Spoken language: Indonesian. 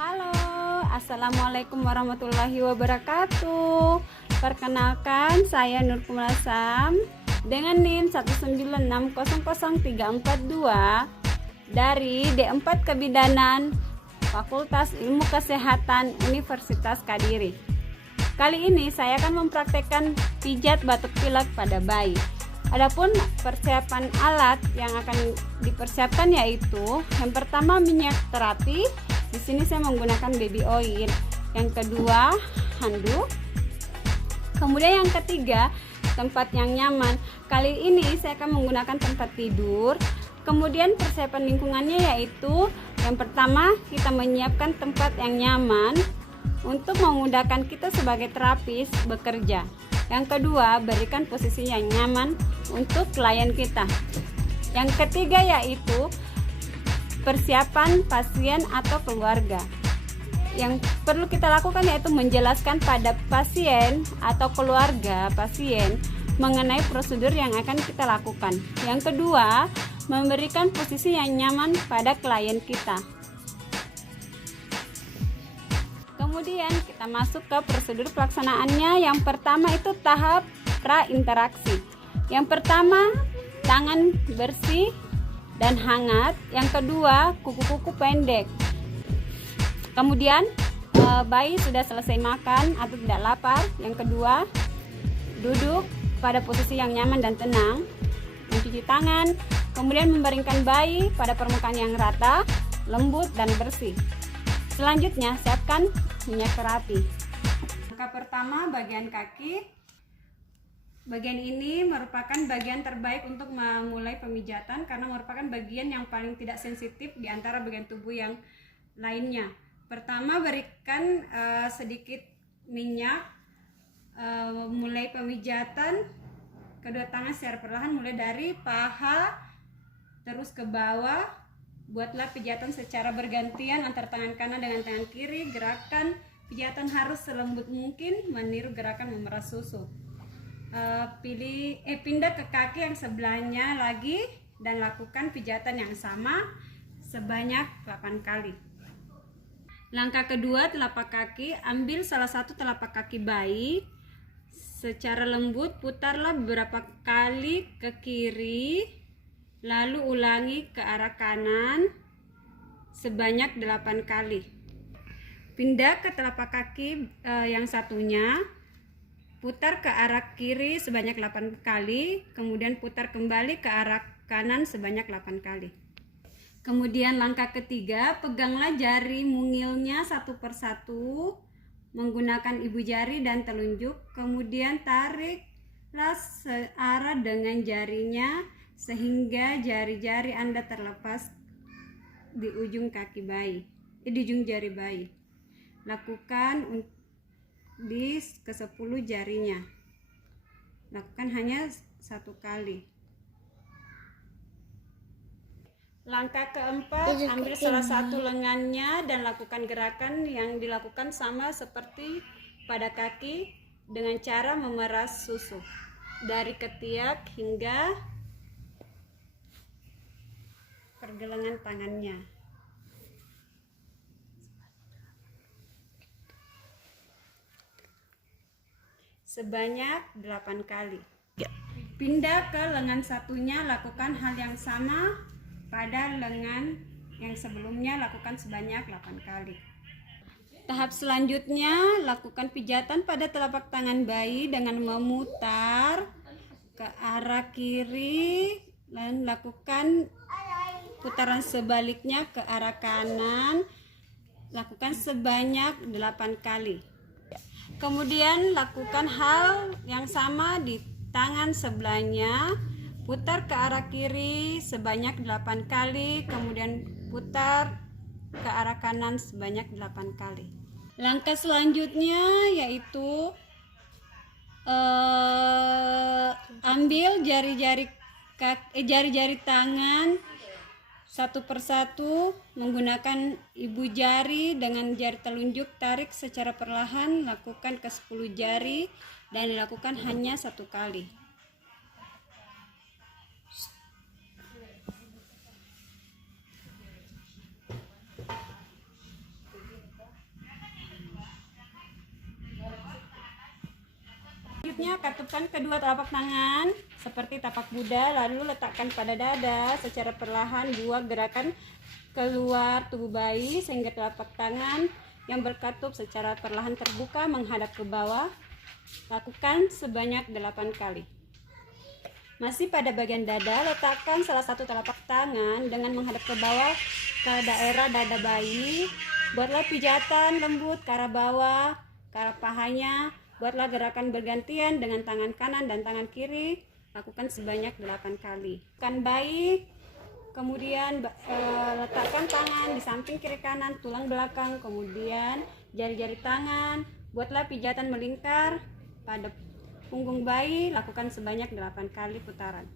Halo, assalamualaikum warahmatullahi wabarakatuh. Perkenalkan, saya Nur Kumalasam dengan NIM 196000342 dari D4 Kebidanan Fakultas Ilmu Kesehatan Universitas Kadiri. Kali ini saya akan mempraktekkan pijat batuk pilek pada bayi. Adapun persiapan alat yang akan dipersiapkan yaitu yang pertama minyak terapi. Di sini saya menggunakan baby oil. Yang kedua, handuk. Kemudian yang ketiga, tempat yang nyaman. Kali ini saya akan menggunakan tempat tidur. Kemudian persiapan lingkungannya yaitu yang pertama, kita menyiapkan tempat yang nyaman untuk memudahkan kita sebagai terapis bekerja. Yang kedua, berikan posisi yang nyaman untuk klien kita. Yang ketiga yaitu persiapan pasien atau keluarga. Yang perlu kita lakukan yaitu menjelaskan pada pasien atau keluarga pasien mengenai prosedur yang akan kita lakukan. Yang kedua, memberikan posisi yang nyaman pada klien kita. Kemudian kita masuk ke prosedur pelaksanaannya. Yang pertama itu tahap pra-interaksi. Yang pertama, tangan bersih dan hangat. Yang kedua, kuku-kuku pendek. Kemudian bayi sudah selesai makan atau tidak lapar. Yang kedua, duduk pada posisi yang nyaman dan tenang, mencuci tangan, kemudian membaringkan bayi pada permukaan yang rata, lembut dan bersih. Selanjutnya, siapkan minyak terapi. Langkah pertama, bagian kaki. Bagian ini merupakan bagian terbaik untuk memulai pemijatan karena merupakan bagian yang paling tidak sensitif di antara bagian tubuh yang lainnya. Pertama, berikan sedikit minyak, mulai pemijatan kedua tangan secara perlahan mulai dari paha terus ke bawah. Buatlah pijatan secara bergantian antara tangan kanan dengan tangan kiri. Gerakan pijatan harus selembut mungkin meniru gerakan memeras susu. Pindah ke kaki yang sebelahnya lagi dan lakukan pijatan yang sama sebanyak 8 kali. Langkah kedua, telapak kaki. Ambil salah satu telapak kaki bayi secara lembut, putarlah beberapa kali ke kiri, lalu ulangi ke arah kanan sebanyak 8 kali. Pindah ke telapak kaki yang satunya, putar ke arah kiri sebanyak 8 kali, kemudian putar kembali ke arah kanan sebanyak 8 kali. Kemudian langkah ketiga, peganglah jari mungilnya satu persatu menggunakan ibu jari dan telunjuk, kemudian tariklah searah dengan jarinya sehingga jari-jari Anda terlepas di ujung kaki bayi, di ujung jari bayi. Lakukan di ke-10 jarinya. Lakukan hanya 1 kali. Langkah keempat, ambil salah satu lengannya dan lakukan gerakan yang dilakukan sama seperti pada kaki dengan cara memeras susu dari ketiak hingga pergelangan tangannya. Sebanyak 8 kali. Pindah ke lengan satunya, lakukan hal yang sama pada lengan yang sebelumnya, lakukan sebanyak 8 kali. Tahap selanjutnya, lakukan pijatan pada telapak tangan bayi dengan memutar ke arah kiri dan lakukan putaran sebaliknya ke arah kanan, lakukan sebanyak 8 kali. Kemudian lakukan hal yang sama di tangan sebelahnya, putar ke arah kiri sebanyak 8 kali, kemudian putar ke arah kanan sebanyak 8 kali. Langkah selanjutnya yaitu ambil jari-jari tangan satu persatu menggunakan ibu jari dengan jari telunjuk, tarik secara perlahan, lakukan ke 10 jari dan lakukan hanya 1 kali. Selanjutnya katupkan kedua telapak tangan seperti tapak Buddha, lalu letakkan pada dada secara perlahan. Buat gerakan keluar tubuh bayi sehingga telapak tangan yang berkatup secara perlahan terbuka menghadap ke bawah. Lakukan sebanyak 8 kali. Masih pada bagian dada, letakkan salah satu telapak tangan dengan menghadap ke bawah ke daerah dada bayi. Buatlah pijatan lembut ke arah bawah, ke arah pahanya. Buatlah gerakan bergantian dengan tangan kanan dan tangan kiri. Lakukan sebanyak 8 kali. Kan baik. Kemudian letakkan tangan di samping kiri kanan, tulang belakang, kemudian jari-jari tangan. Buatlah pijatan melingkar pada punggung bayi. Lakukan sebanyak 8 kali putaran.